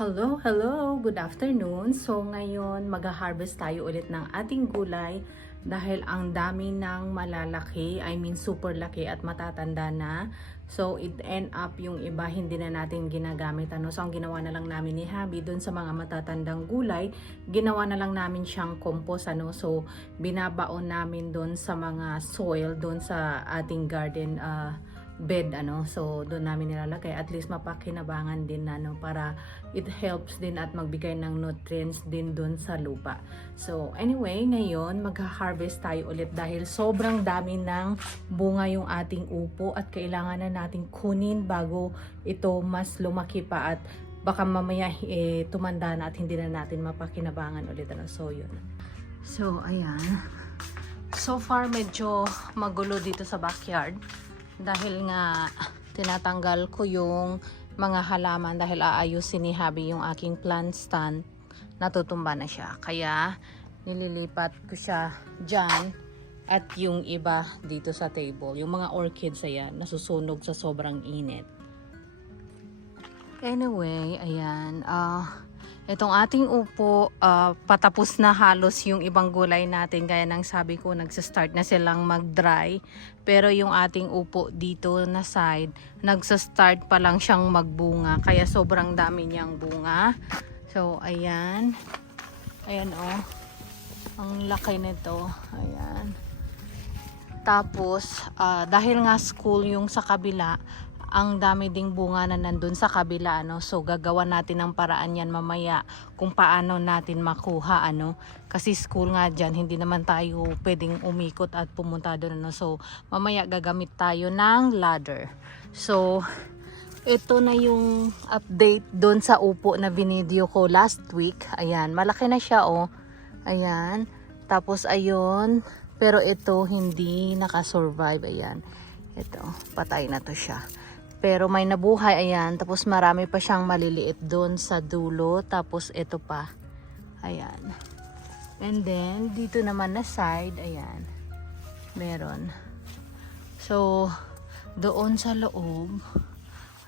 Hello, hello! Good afternoon! So ngayon mag-harvest tayo ulit ng ating gulay dahil ang dami ng malalaki, I mean super laki at matatanda na. So it end up yung iba hindi na natin ginagamit. Ano? So ang ginawa na lang namin ni Habi doon sa mga matatandang gulay, ginawa na lang namin siyang compost. Ano? So binabaon namin doon sa mga soil doon sa ating garden ah, bed ano. So doon namin nilalagay. At least mapakinabangan din ano para it helps din at magbigay ng nutrients din doon sa lupa. So anyway ngayon magha-harvest tayo ulit dahil sobrang dami ng bunga yung ating upo at kailangan na nating kunin bago ito mas lumaki pa at baka mamaya eh, tumanda na at hindi na natin mapakinabangan ulit ano. So yun. So ayan. So far medyo magulo dito sa backyard dahil nga tinatanggal ko yung mga halaman dahil aayusin ni Habi yung aking plant stand natutumba na siya. Kaya nililipat ko siya dyan at yung iba dito sa table. Yung mga orchids ayan nasusunog sa sobrang init. Anyway ayan ah Itong ating upo, ah, patapos na halos yung ibang gulay natin. Gaya ng sabi ko, nagsa-start na silang mag-dry. Pero yung ating upo dito na side, nagsa-start pa lang siyang magbunga. Kaya sobrang dami niyang bunga. So, ayan. Ayan oh. Ang laki nito. Ayan. Tapos, ah, dahil nga school yung sa kabila, ang dami ding bunga na nandun sa kabila ano? So gagawa natin ng paraan yan mamaya kung paano natin makuha ano? Kasi school nga dyan hindi naman tayo pwedeng umikot at pumunta doon ano? So mamaya gagamit tayo ng ladder. So ito na yung update doon sa upo na binideo ko last week. Ayan malaki na siya oh. Ayan. Tapos ayun. Pero ito hindi nakasurvive. Ayan. Ito patay na to siya pero may nabuhay, ayan. Tapos marami pa siyang maliliit doon sa dulo. Tapos ito pa. Ayan. And then, dito naman na side, ayan. Meron. So, doon sa loob,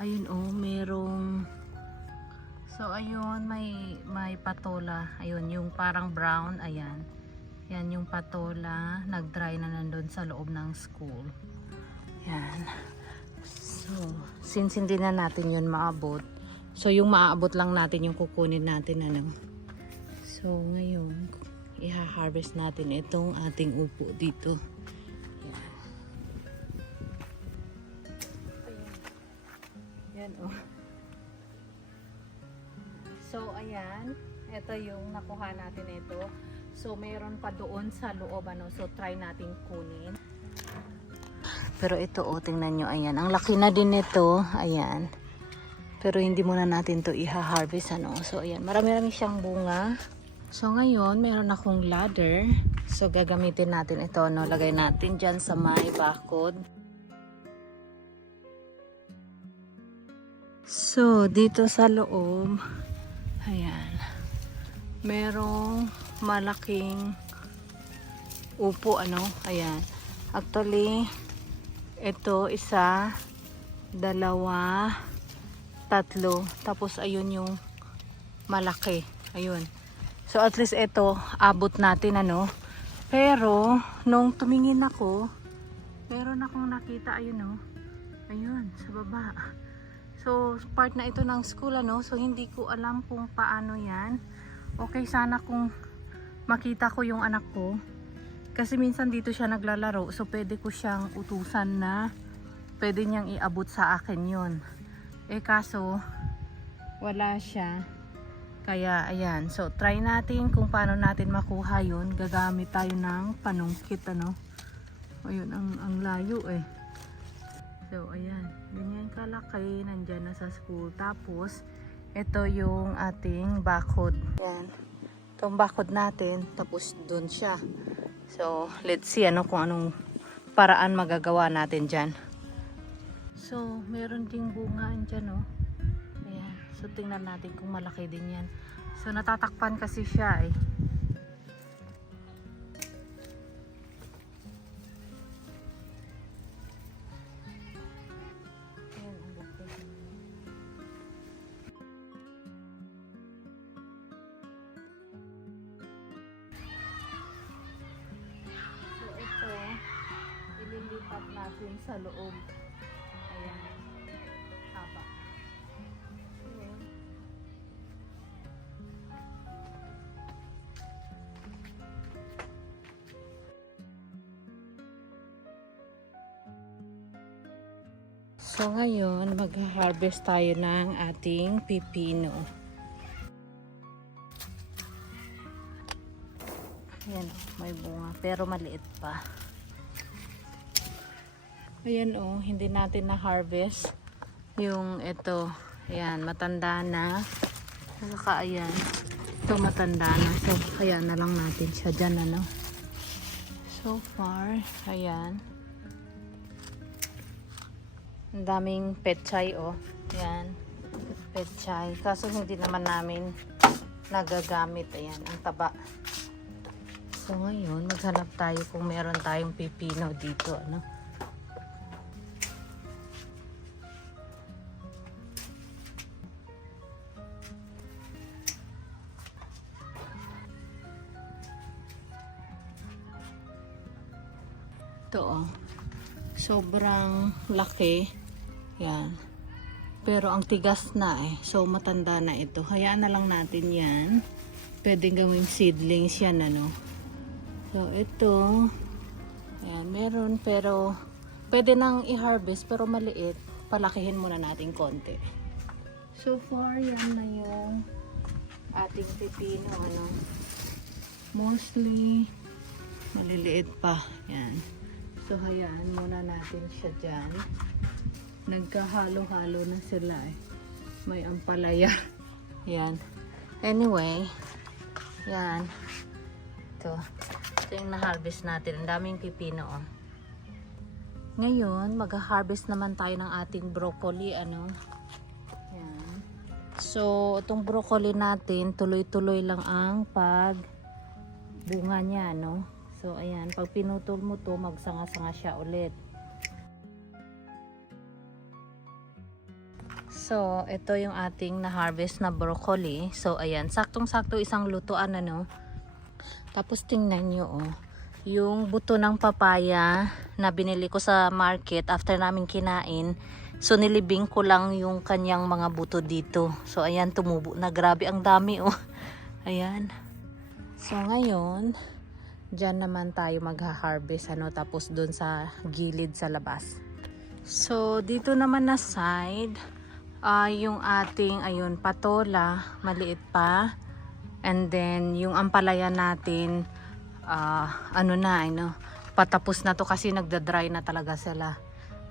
ayun oh, merong So, ayun, may, may patola. Ayun, yung parang brown, ayan. Yan yung patola. Nag-dry na nandun sa loob ng school. Yan. So, since hindi na natin yun maabot, so yung maaabot lang natin yung kukunin natin ano. So, ngayon, iha-harvest natin itong ating upo dito. Yan. Oh. So, ayan. Ito yung nakuha natin ito. So, mayroon pa doon sa loob ano. So, try natin kunin. Pero ito oh, tingnan nyo, ayan. Ang laki na din nito, ayan. Pero hindi muna natin to iha-harvest, ano. So, ayan, marami-rami siyang bunga. So, ngayon, meron akong ladder. So, gagamitin natin ito, no. Lagay natin dyan sa may bakod. So, dito sa loob, ayan, merong malaking upo, ano, ayan. Actually, ito, isa, dalawa, tatlo. Tapos, ayun yung malaki. Ayun. So, at least ito, abot natin, ano. Pero, nung tumingin ako, meron akong nakita, ayun, oh. Ayun, sa baba. So, part na ito ng school, ano. So, hindi ko alam kung paano yan. Okay, sana kung makita ko yung anak ko. Kasi minsan dito siya naglalaro. So, pwede ko siyang utusan na pwede niyang iabot sa akin yon Eh, kaso, wala siya. Kaya, ayan. So, try natin kung paano natin makuha yun. Gagamit tayo ng panungkit, ano. Ayun, ang, ang layo eh. So, ayan. Ganyan kalaki. Nandyan na sa school. Tapos, ito yung ating bakod. Ayan. Itong bakod natin. Tapos, dun siya. So, let's see ano kung anong paraan magagawa natin dyan. So, meron ding bunga dyan, oh. Ayan. So, tingnan natin kung malaki din yan. So, natatakpan kasi siya, eh. Yung sa loob. Ayan. Haba. So ngayon, mag-harvest tayo ng ating pipino. Ayan may bunga. Pero maliit pa. Ayan o, hindi natin na-harvest. Yung ito, ayan, matanda na. Saka ayan, ito matanda na. So, kaya na lang natin siya dyan, ano. So far, ayan. Ang daming petchay, oh. Ayan. Petchay. Kaso hindi naman namin nagagamit. Ayan, ang taba. So ngayon, maghanap tayo kung meron tayong pipino dito, ano. Sobrang laki. Yan. Pero ang tigas na eh. So matanda na ito. Hayaan na lang natin yan. Pwedeng gawing seedlings yan ano. So ito. Ayan, meron pero pwede nang i-harvest pero maliit. Palakihin muna natin konti. So far yan na yung ating pipino ano. Mostly maliliit pa. Yan. So, hayaan muna natin siya dyan. Nagkahalo-halo na sila eh. May ampalaya. Yan. Anyway, yan. Ito. Ito yung na-harvest natin. Ang daming pipino oh. Ngayon, mag-harvest naman tayo ng ating broccoli. Ano? Yan. So, itong broccoli natin, tuloy-tuloy lang ang pag bunga niya, no? So, ayan. Pag pinutol mo to, magsanga-sanga siya ulit. So, ito yung ating na-harvest na broccoli. So, ayan. Saktong-sakto isang lutuan, ano? Tapos, tingnan nyo, oh. Yung buto ng papaya na binili ko sa market after namin kinain. So, nilibing ko lang yung kanyang mga buto dito. So, ayan, tumubo na. Grabe, ang dami, oh. Ayan. So, ngayon, Diyan naman tayo magha-harvest ano tapos doon sa gilid sa labas. So dito naman na side ah, yung ating ayun patola maliit pa and then yung ampalaya natin ah, ano na ano patapos na to kasi nagda-dry na talaga sila.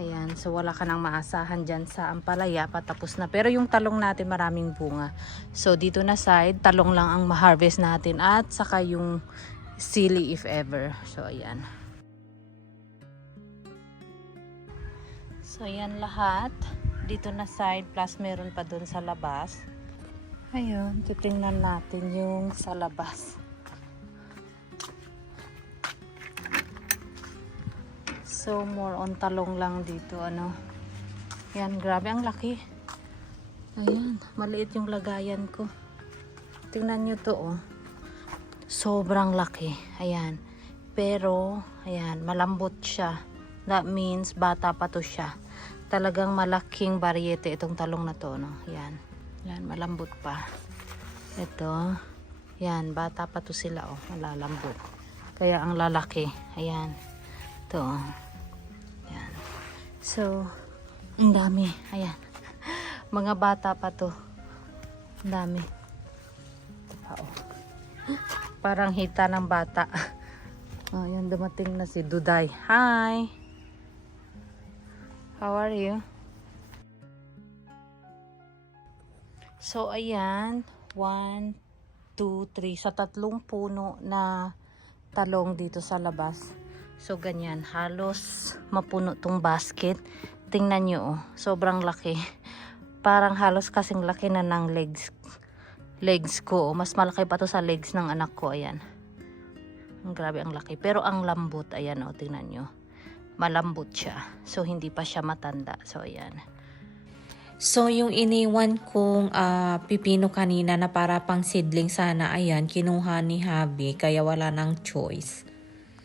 Ayan, so wala ka nang maasahan dyan sa ampalaya, patapos na. Pero yung talong natin maraming bunga. So dito na side, talong lang ang ma-harvest natin at saka yung silly if ever. So, ayan. So, ayan lahat. Dito na side, plus meron pa dun sa labas. Ayun, titingnan natin yung sa labas. So, more on talong lang dito, ano. Yan, grabe, ang laki. Ayan, maliit yung lagayan ko. Tingnan nyo to, oh. Sobrang laki. Ayan. Pero, ayan, malambot siya. That means, bata pa to siya. Talagang malaking variety itong talong na to, no? Ayan. Ayan, malambot pa. Ito. Ayan, bata pa to sila, oh. Malalambot. Kaya ang lalaki. Ayan. Ito, oh. Ayan. So, ang dami. Ayan. Mga bata pa to. Ang dami. Oh parang hita ng bata. Oh, yan dumating na si Duday. Hi! How are you? So, ayan. One, two, three. Sa tatlong puno na talong dito sa labas. So, ganyan. Halos mapuno tong basket. Tingnan nyo, oh. Sobrang laki. Parang halos kasing laki na ng legs legs ko. Mas malaki pa to sa legs ng anak ko. Ayan. Ang grabe ang laki. Pero ang lambot. Ayan o, tingnan nyo. Malambot siya. So, hindi pa siya matanda. So, ayan. So, yung iniwan kong ah, pipino kanina na para pang seedling sana, ayan, kinuha ni Habi, kaya wala nang choice.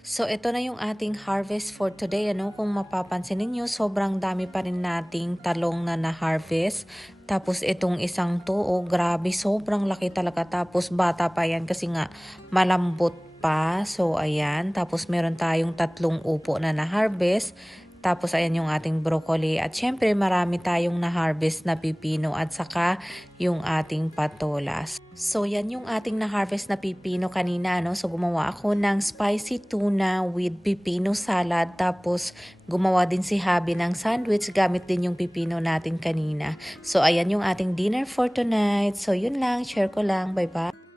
So, ito na yung ating harvest for today. Ano? Kung mapapansin ninyo, sobrang dami pa rin nating talong na na-harvest. Tapos, itong isang to, oh, grabe, sobrang laki talaga. Tapos, bata pa yan kasi nga malambot pa. So, ayan. Tapos, meron tayong tatlong upo na na-harvest. Tapos ayan yung ating broccoli at syempre marami tayong na-harvest na pipino at saka yung ating patolas. So yan yung ating na-harvest na pipino kanina no. So gumawa ako ng spicy tuna with pipino salad tapos gumawa din si Habi ng sandwich gamit din yung pipino natin kanina. So ayan yung ating dinner for tonight. So yun lang, share ko lang. Bye bye.